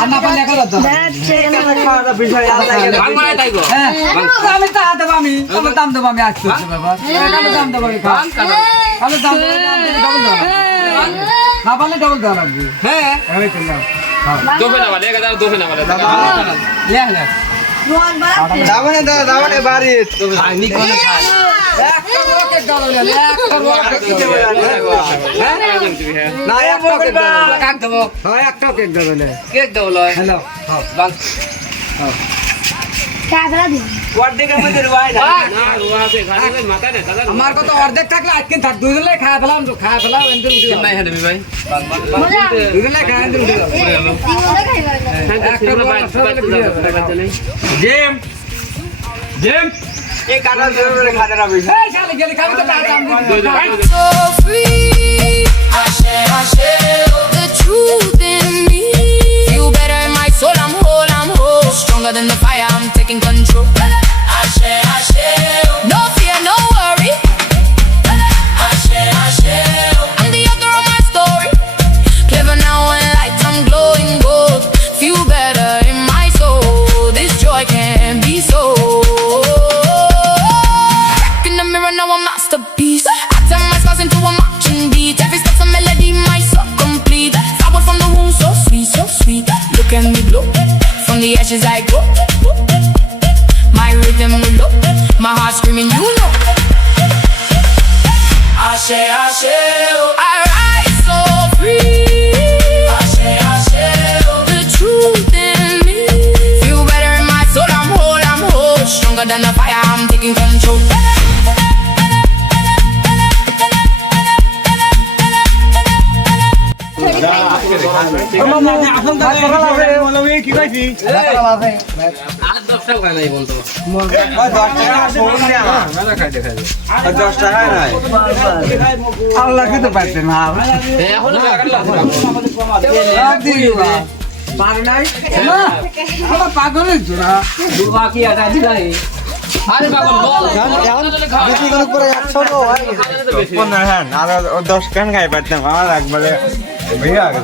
আর না পারলে এখন তো খাওয়াটা বিষয় আলাদা গেল বাংলায় তাই গো হ্যাঁ আমি তা দেব আমি কত দাম দেব আমি আসছি বাবা কত দাম দেব আমি খান কত দাম দেব ডবল দাও না পারলে ডবল দাও লাগবে হ্যাঁ আমি চললাম দোফে না বলে 1000 দোফে না বলে লে লে দাওয়ানে বাড়ি নি কোন খায় একটা বড় কেক দাও লে একটা বড় কেক না একটা কেক দাও কাক দেব হ্যাঁ একটা কেক দাও লে কেক দেব লয় হ্যালো বাং ওয়ার্ডের মধ্যে রুয়াই না না রুয়াতে গাড়ি মাথা নে দাদা আমার কত অর্ধেক থাকলে আজকে থাক দুজনে খায় ফেলাম তো খায় ফেলাম এন্ড উঠে যাও নাই হ্যাঁ ভাই দুজনে খায় এন্ড উঠে যাও একটা বড় জেম জেম এই কাটা ধরে খাদারা বিষয় এই শালি গেলি খাবি তো টাকা দাম দিবি So free, I share the truth in me. Feel better in my soul, I'm whole, stronger than the fire, I'm taking control. I share, no fear, no worry. I share, I'm the author of my story. Clever now and lights, I'm glowing gold. Feel better in my soul, this joy can't be sold. Back in the mirror, now I'm masterpiece. I turn my scars into a marching beat. Every step's a melody, my soul complete. Flower from the womb, so sweet. Look at me glow. From the ashes I grow. My rhythm will low. My heart screaming, you know. I rise so free. The truth in me. Feel better in my soul, I'm whole, stronger than the fire, I'm taking control. কি কইছি আজ 10 টাকা নাই বলতো 10 টাকা নাই আল্লাহ কি তো পাইছে না এখন পারে নাই আমার পাগল হইছো না দুবা কি আটা দিলাই আরে পাগল বল বেশি করে পরে 100 হয় 15 হ্যাঁ আর 10 কান খাই পারতাম আমার একবারে ভিড় আগে